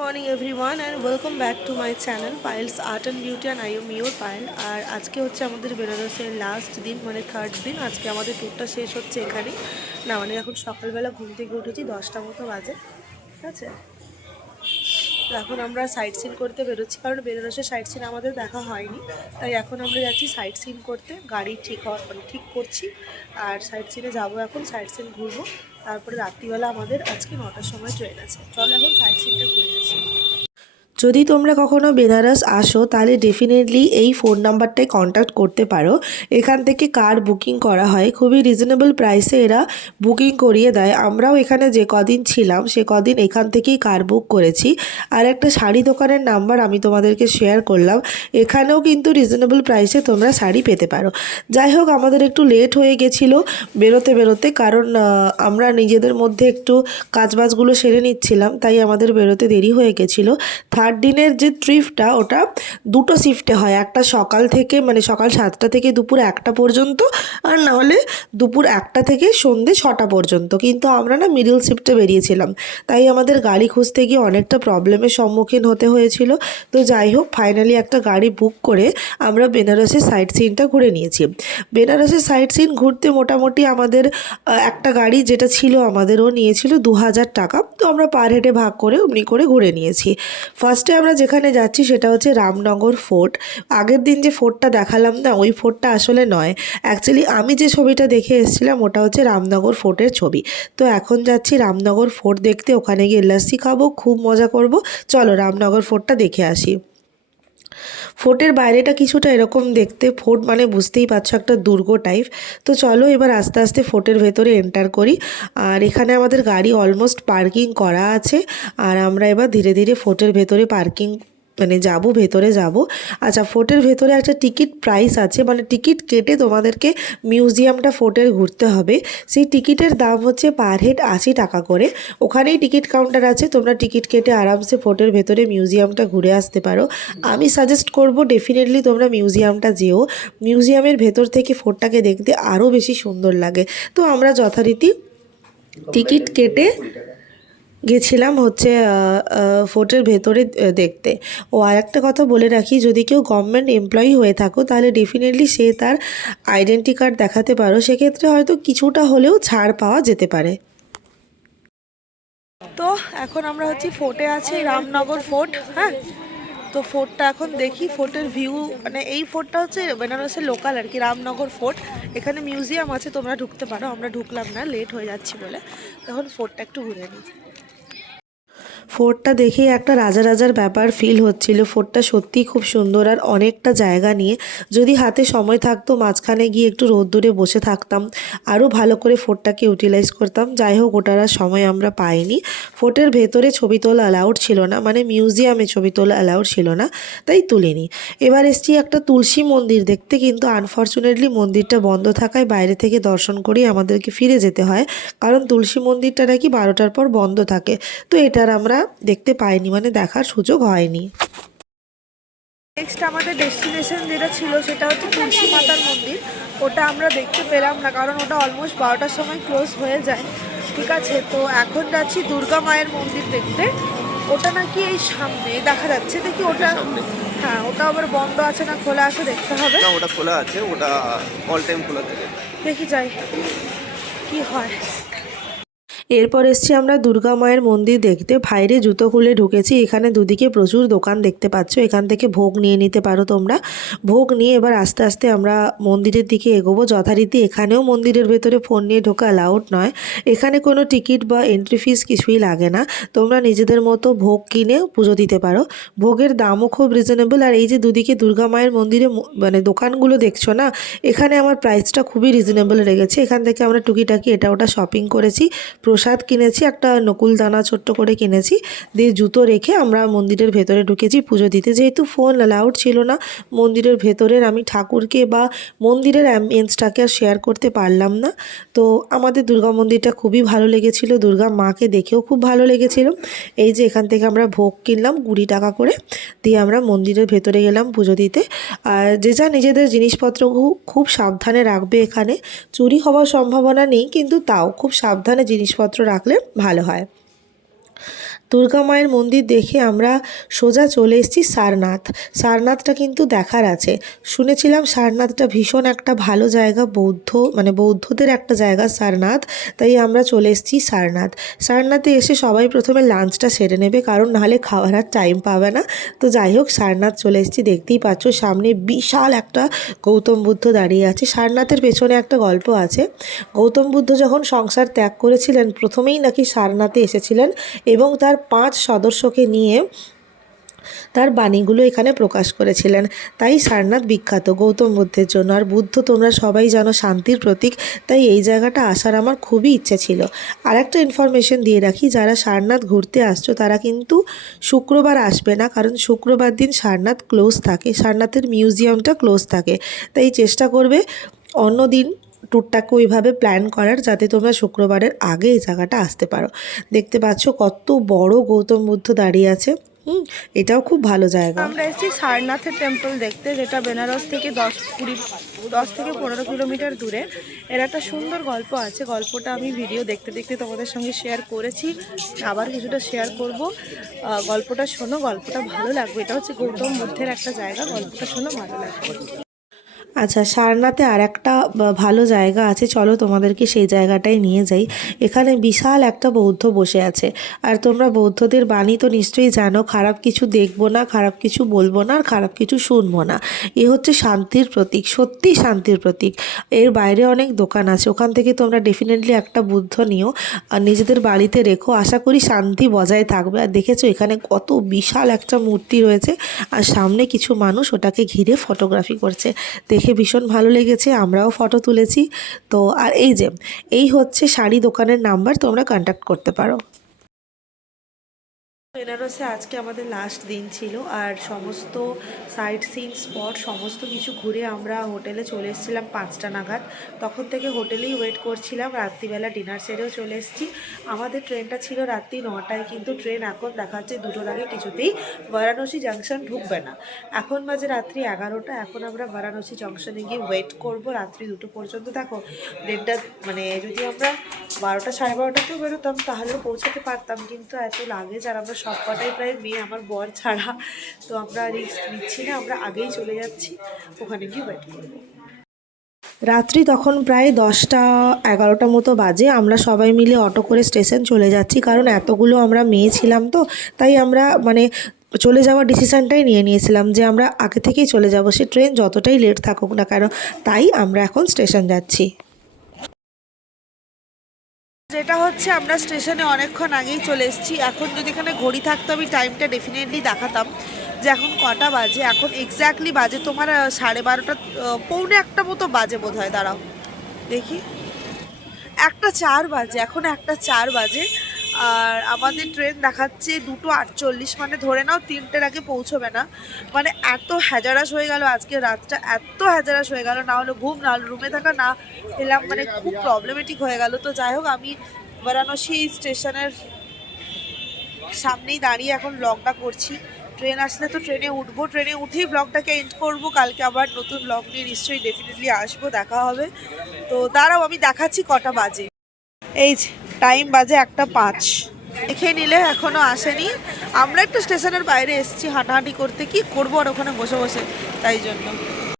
Morning everyone and welcome back to my channel Payel's art and beauty and I am your Payel আর আজকে হচ্ছে আমাদের বেনারসের last দিন মানে থার্ড দিন। আজকে আমাদের ট্যুরটা শেষ হচ্ছে এখানে না মানে এখন সকালবেলা ঘুম থেকে উঠেছি, দশটা মতো বাজে। ঠিক আছে? এখন আমরা সাইট সিন করতে বেরোচ্ছি, কারণ বেনারসের সাইট সিন আমাদের দেখা হয়নি। তাই এখন আমরা যাচ্ছি সাইট সিন করতে। গাড়ি ঠিক হওয়ার মানে ঠিক করছি। আর সাইট সিনে যাব এখন সাইট সিন ঘুরবো। তারপরে রাত্রিবেলা আমাদের আজকে নটার সময় ট্রেন আছে। চল এখন সাইড সিনটা ঘুরে আসি। যদি তোমরা কখনো বেনারস আসো, তাহলে ডেফিনেটলি এই ফোন নাম্বারটায় কন্ট্যাক্ট করতে পারো। এখান থেকে কার বুকিং করা হয়। খুবই রিজনেবল প্রাইসে এরা বুকিং করিয়ে দেয়। আমরাও এখানে যে কদিন ছিলাম, সে কদিন এখান থেকেই কার বুক করেছি। আর একটা শাড়ি দোকানের নাম্বার আমি তোমাদেরকে শেয়ার করলাম। এখানেও কিন্তু রিজনেবল প্রাইসে তোমরা শাড়ি পেতে পারো। যাই হোক, আমাদের একটু লেট হয়ে গেছিল বেরোতে বেরোতে, কারণ আমরা নিজেদের মধ্যে একটু কাজবাজগুলো সেরে নিচ্ছিলাম, তাই আমাদের বেরোতে দেরি হয়ে গেছিল। থার্ড দিনের যে ট্রিপটা ওটা দুটো শিফটে হয়। একটা সকাল থেকে মানে সকাল সাতটা থেকে দুপুর একটা পর্যন্ত আর না হলে দুপুর একটা থেকে সন্ধে ছটা পর্যন্ত। কিন্তু আমরা না মিডিল শিফটে বেরিয়েছিলাম। তাই আমাদের গাড়ি খুঁজতে গিয়ে অনেকটা প্রবলেমের সম্মুখীন হতে হয়েছিল। তো যাই হোক ফাইনালি একটা গাড়ি বুক করে আমরা বেনারসের সাইট সিনটা ঘুরে নিয়েছি। বেনারসের সাইট সিন ঘুরতে মোটামুটি আমাদের একটা গাড়ি যেটা ছিল আমাদেরও নিয়েছিল দু হাজার টাকা। তো আমরা পার হেডে ভাগ করে অমনি করে ঘুরে নিয়েছি। ফার্স্টে আমরা যেখানে যাচ্ছি সেটা হচ্ছে রামনগর ফোর্ট। আগের দিন যে ফোর্টটা দেখালাম না, ওই ফোর্টটা আসলে নয়। অ্যাকচুয়ালি আমি যে ছবিটা দেখে এসেছিলাম, ওটা হচ্ছে রামনগর ফোর্টের ছবি। তো এখন যাচ্ছি রামনগর ফোর্ট দেখতে, ওখানে গিয়ে লস্যি খাব, খুব মজা করব। চলো রামনগর ফোর্টটা দেখে আসি। ফোর্টের বাইরেটা কিছুটা এরকম দেখতে, ফোর্ট মানে বুঝতেই পারছ একটা দুর্গ টাইপ তো চলো এবার আস্তে আস্তে ফোর্টের ভেতরে এন্টার করি। আর এখানে আমাদের গাড়ি অলমোস্ট পার্কিং করা আছে। আর আমরা এবার ধীরে ধীরে ফোর্টের ভেতরে পার্কিং মানে যাব, ভেতরে যাব। আচ্ছা ফোর্টের ভেতরে একটা টিকিট প্রাইস আছে মানে টিকিট কেটে তোমাদেরকে মিউজিয়ামটা ফোর্টের ঘুরতে হবে। সেই টিকিটের দাম হচ্ছে পার হেড আশি টাকা করে। ওখানেই টিকিট কাউন্টার আছে, তোমরা টিকিট কেটে আরামসে ফোর্টের ভেতরে মিউজিয়ামটা ঘুরে আসতে পারো। আমি সাজেস্ট করব ডেফিনেটলি তোমরা মিউজিয়ামটা যেও। মিউজিয়ামের ভেতর থেকে ফোর্টটাকে দেখতে আরও বেশি সুন্দর লাগে। তো আমরা যথারীতি টিকিট কেটে গেছিলাম হচ্ছে ফোর্টের ভেতরে দেখতে। ও আর একটা কথা বলে রাখি, যদি কেউ গভর্নমেন্ট এমপ্লয়ি হয়ে থাকো, তাহলে ডেফিনেটলি সে তার আইডেন্টি কার্ড দেখাতে পারো। সেক্ষেত্রে হয়তো কিছুটা হলেও ছাড় পাওয়া যেতে পারে। তো এখন আমরা হচ্ছে ফোর্টে আছি, রামনগর ফোর্ট হ্যাঁ? তো ফোর্টটা এখন দেখি, ফোর্টের ভিউ মানে এই ফোর্টটা হচ্ছে বেনারসের লোকাল আর কি, রামনগর ফোর্ট। এখানে মিউজিয়াম আছে, তোমরা ঢুকতে পারো, আমরা ঢুকলাম না লেট হয়ে যাচ্ছি বলে। তখন ফোর্টটা একটু ঘুরে নিই। ফোর্টটা দেখেই একটা রাজা রাজার ব্যাপার ফিল হচ্ছিল। ফোর্টটা সত্যিই খুব সুন্দর আর অনেকটা জায়গা নিয়ে। যদি হাতে সময় থাকতো, মাঝখানে গিয়ে একটু রোদ্দুরে বসে থাকতাম আরও ভালো করে ফোর্টটাকে ইউটিলাইজ করতাম। যাই হোক, ওটার সময় আমরা পাইনি। ফোর্টের ভেতরে ছবি তোলা অ্যালাউড ছিল না মানে মিউজিয়ামে ছবি তোলা অ্যালাউড ছিল না, তাই তুলিনি। এবার এসছি একটা তুলসী মন্দির দেখতে, কিন্তু আনফর্চুনেটলি মন্দিরটা বন্ধ থাকায় বাইরে থেকে দর্শন করেই আমাদেরকে ফিরে যেতে হয়। কারণ তুলসী মন্দিরটা নাকি বারোটার পর বন্ধ থাকে। তো এটার আমরা দেখতে পাইনি মানে দেখার সুযোগ হয়নি। নেক্সট আমাদের ডেস্টিনেশন যেটা ছিল সেটা হচ্ছে তুলসী মাতার মন্দির। ওটা আমরা দেখতে পেলাম না কারণ ওটা অলমোস্ট বারোটার সময় ক্লোজ হয়ে যায়। ঠিক আছে তো এখন যাচ্ছি দুর্গা মায়ের মন্দির দেখতে। ওটা নাকি এই সামনে দেখা যাচ্ছে দেখি ওটা। হ্যাঁ ওটা আবার বন্ধ আছে না খোলা আছে দেখতে হবে। না ওটা খোলা আছে ওটা অল টাইম খোলা থাকে। দেখি যাই। কি হয়? এরপর এসছি আমরা দুর্গা মায়ের মন্দির দেখতে। বাইরে জুতো খুলে ঢুকেছি। এখানে দুদিকে প্রচুর দোকান দেখতে পাচ্ছ। এখান থেকে ভোগ নিয়ে নিতে পারো তোমরা। ভোগ নিয়ে এবার আস্তে আস্তে আমরা মন্দিরের দিকে এগোবো। যথারীতি এখানেও মন্দিরের ভেতরে ফোন নিয়ে ঢোকা অ্যালাউড নয়। এখানে কোনো টিকিট বা এন্ট্রি ফিস কিছুই লাগে না। তোমরা নিজেদের মতো ভোগ কিনে পুজো দিতে পারো। ভোগের দামও খুব রিজনেবল আর এই যে দুদিকে দুর্গা মায়ের মন্দিরে মানে দোকানগুলো দেখছ না? এখানে আমার প্রাইসটা খুবই রিজনেবল লেগেছে। এখান থেকে আমরা টুকিটাকি এটা ওটা শপিং করেছি। প্রসাদ কিনেছি, একটা নকুল দানা ছোট্ট করে কিনেছি। দিয়ে জুতো রেখে আমরা মন্দিরের ভেতরে ঢুকেছি পুজো দিতে। যেহেতু ফোন অ্যালাউড ছিল না, মন্দিরের ভেতরের আমি ঠাকুরকে বা মন্দিরের অ্যাম্বিয়েন্সটাকে আর শেয়ার করতে পারলাম না। তো আমাদের দুর্গা মন্দিরটা খুবই ভালো লেগেছিল। দুর্গা মাকে দেখেও খুব ভালো লেগেছিল। এই যে এখান থেকে আমরা ভোগ কিনলাম কুড়ি টাকা করে। দিয়ে আমরা মন্দিরের ভেতরে গেলাম পুজো দিতে। আর যে যা নিজেদের জিনিসপত্র খুব সাবধানে রাখবে এখানে। চুরি হওয়ার সম্ভাবনা নেই, কিন্তু তাও খুব সাবধানে জিনিসপত্র রাখলে ভালো হয়। দুর্গা মায়ের মন্দির দেখে আমরা সোজা চলে এসেছি সারনাথ। সারনাথটা কিন্তু দেখার আছে। শুনেছিলাম সারনাথটা ভীষণ একটা ভালো জায়গা, বৌদ্ধ মানে বৌদ্ধদের একটা জায়গা সারনাথ, তাই আমরা চলে এসেছি সারনাথ। সারনাথে এসে সবাই প্রথমে লাঞ্চটা সেরে নেবে, কারণ নাহলে খাওয়ার আর টাইম পাবে না। তো যাই হোক, সারনাথ চলে এসেছি, দেখতেই পাচ্ছ সামনে বিশাল একটা গৌতম বুদ্ধ দাঁড়িয়ে আছে। সারনাথের পেছনে একটা গল্প আছে। গৌতম বুদ্ধ যখন সংসার ত্যাগ করেছিলেন, প্রথমেই নাকি সারনাথে এসেছিলেন এবং তার পাঁচ সদস্যকে নিয়ে তার বাণীগুলো এখানে প্রকাশ করেছিলেন। তাই সারনাথ বিখ্যাত গৌতম বুদ্ধের জন্য। আর বুদ্ধ তোমরা সবাই জানো শান্তির প্রতীক, তাই এই জায়গাটা আসার আমার খুবই ইচ্ছে ছিল। আর একটা ইনফরমেশন দিয়ে রাখি, যারা সারনাথ ঘুরতে আসছো তারা কিন্তু শুক্রবার আসবে না, কারণ শুক্রবার দিন সারনাথ ক্লোজ থাকে, সারনাথের মিউজিয়ামটা ক্লোজ থাকে। তাই চেষ্টা করবে অন্য দিন ট্যুরটাকে ওইভাবে প্ল্যান করার যাতে তোমরা শুক্রবারের আগে এই জায়গাটা আসতে পারো। দেখতে পাচ্ছ কত বড় গৌতম বুদ্ধ দাঁড়িয়ে আছে। হুম, এটাও খুব ভালো জায়গা। আমরা এসেছি সারনাথের টেম্পল দেখতে, যেটা বেনারস থেকে দশ কুড়ি, দশ থেকে পনেরো কিলোমিটার দূরে। এর একটা সুন্দর গল্প আছে, গল্পটা আমি ভিডিও দেখতে দেখতে তোমাদের সঙ্গে শেয়ার করেছি। আবার কিছুটা শেয়ার করব। গল্পটা শোনো, গল্পটা ভালো লাগবে। এটা হচ্ছে গৌতম বুদ্ধের একটা জায়গা, গল্পটা শোনো, ভালো লাগবে। আচ্ছা সারনাথে আর একটা ভালো জায়গা আছে। চলো তোমাদেরকে সেই জায়গাটায় নিয়ে যাই। এখানে বিশাল একটা বৌদ্ধ বসে আছে। আর তোমরা বৌদ্ধদের বাণী তো নিশ্চয়ই জানো, খারাপ কিছু দেখব না, খারাপ কিছু বলব না, আর খারাপ কিছু শুনব না। এ হচ্ছে শান্তির প্রতীক সত্যি শান্তির প্রতীক। এর বাইরে অনেক দোকান আছে, ওখান থেকে তোমরা ডেফিনেটলি একটা বুদ্ধ নিও, আর নিজেদের বাড়িতে রেখো। আশা করি শান্তি বজায় থাকবে। আর দেখেছ, এখানে কত বিশাল একটা মূর্তি রয়েছে, আর সামনে কিছু মানুষ ওটাকে ঘিরে ফটোগ্রাফি করছে। দেখে ভীষণ ভালো লেগেছে, আমরাও ফটো তুলেছি। তো আর এই যে, এই হচ্ছে শাড়ি দোকানের নাম্বার তোমরা কন্ট্যাক্ট করতে পারো। বেনারসে আজকে আমাদের লাস্ট দিন ছিল আর সমস্ত সাইট সিন স্পট সমস্ত কিছু ঘুরে আমরা হোটেলে চলে এসেছিলাম পাঁচটা নাগাদ। তখন থেকে হোটেলেই ওয়েট করছিলাম, রাত্রিবেলা ডিনার সেরেও চলে এসেছি। আমাদের ট্রেনটা ছিল রাত্রি নটায়, কিন্তু ট্রেন এখন দেখাচ্ছে দুটোর আগে কিছুতেই বারাণসী জাংশন ঢুকবে না। এখন বাজে রাত্রি এগারোটা, এখন আমরা বারাণসী জংশনে গিয়ে ওয়েট করব রাত্রি দুটো পর্যন্ত। দেখো, দেড়টা মানে যদি আমরা বারোটা সাড়ে বারোটাতেও বেরোতাম, তাহলেও পৌঁছাতে পারতাম, কিন্তু এত লাগেজ আর আমরা সব কটাই প্রায় মেয়ে, আমার বর ছাড়া। তো আমরা রিস্ক নিচ্ছি না, আমরা আগেই চলে যাচ্ছি। ওখানে গিয়ে ওয়েট করব। রাত্রি তখন প্রায় দশটা, এগারোটা মতো বাজে। আমরা সবাই মিলে অটো করে স্টেশন চলে যাচ্ছি, কারণ এতগুলো আমরা মেয়ে ছিলাম তো। তাই আমরা মানে চলে যাওয়ার ডিসিশানটাই নিয়ে নিয়েছিলাম যে আমরা আগে থেকেই চলে যাব। সে ট্রেন যতটাই লেট থাকুক না কেন, তাই আমরা এখন স্টেশন যাচ্ছি। যেটা হচ্ছে আমরা স্টেশনে অনেকক্ষণ আগেই চলে এসেছি। এখন যদি এখানে ঘড়ি থাকতো, আমি টাইমটা ডেফিনেটলি দেখাতাম যে এখন কটা বাজে। এখন এক্স্যাক্টলি বাজে তোমার সাড়ে বারোটা পৌনে একটা মতো বাজে বোধ হয় দাঁড়াও। দেখি। একটা চার বাজে, এখন একটা চার বাজে। আর আমাদের ট্রেন দেখাচ্ছে দুটো আটচল্লিশ মানে ধরে নাও তিনটের আগে পৌঁছবে না। মানে এত হ্যাজারাস হয়ে গেল আজকে রাতটা, এত হ্যাজারাস হয়ে গেল, না হলে ঘুম, না হলে রুমে থাকা, না এলাম মানে খুব প্রবলেমেটিক হয়ে গেল। তো যাই হোক, আমি বারাণসী স্টেশনের সামনেই দাঁড়িয়ে এখন ব্লগটা করছি। ট্রেন আসলে তো ট্রেনে উঠবো ট্রেনে উঠেই ব্লগটাকে এন্ড করব। কালকে আবার নতুন ব্লগ নিয়ে নিশ্চয়ই ডেফিনেটলি আসব, দেখা হবে। তো দাঁড়াও, আমি দেখাচ্ছি কটা বাজে। এই টাইম বাজে একটা পাঁচ। দেখে নিলে এখনও আসেনি। আমরা একটু স্টেশনের বাইরে এসেছি হাঁটাহাঁটি করতে। কি করব আর ওখানে বসে বসে? তাই জন্য।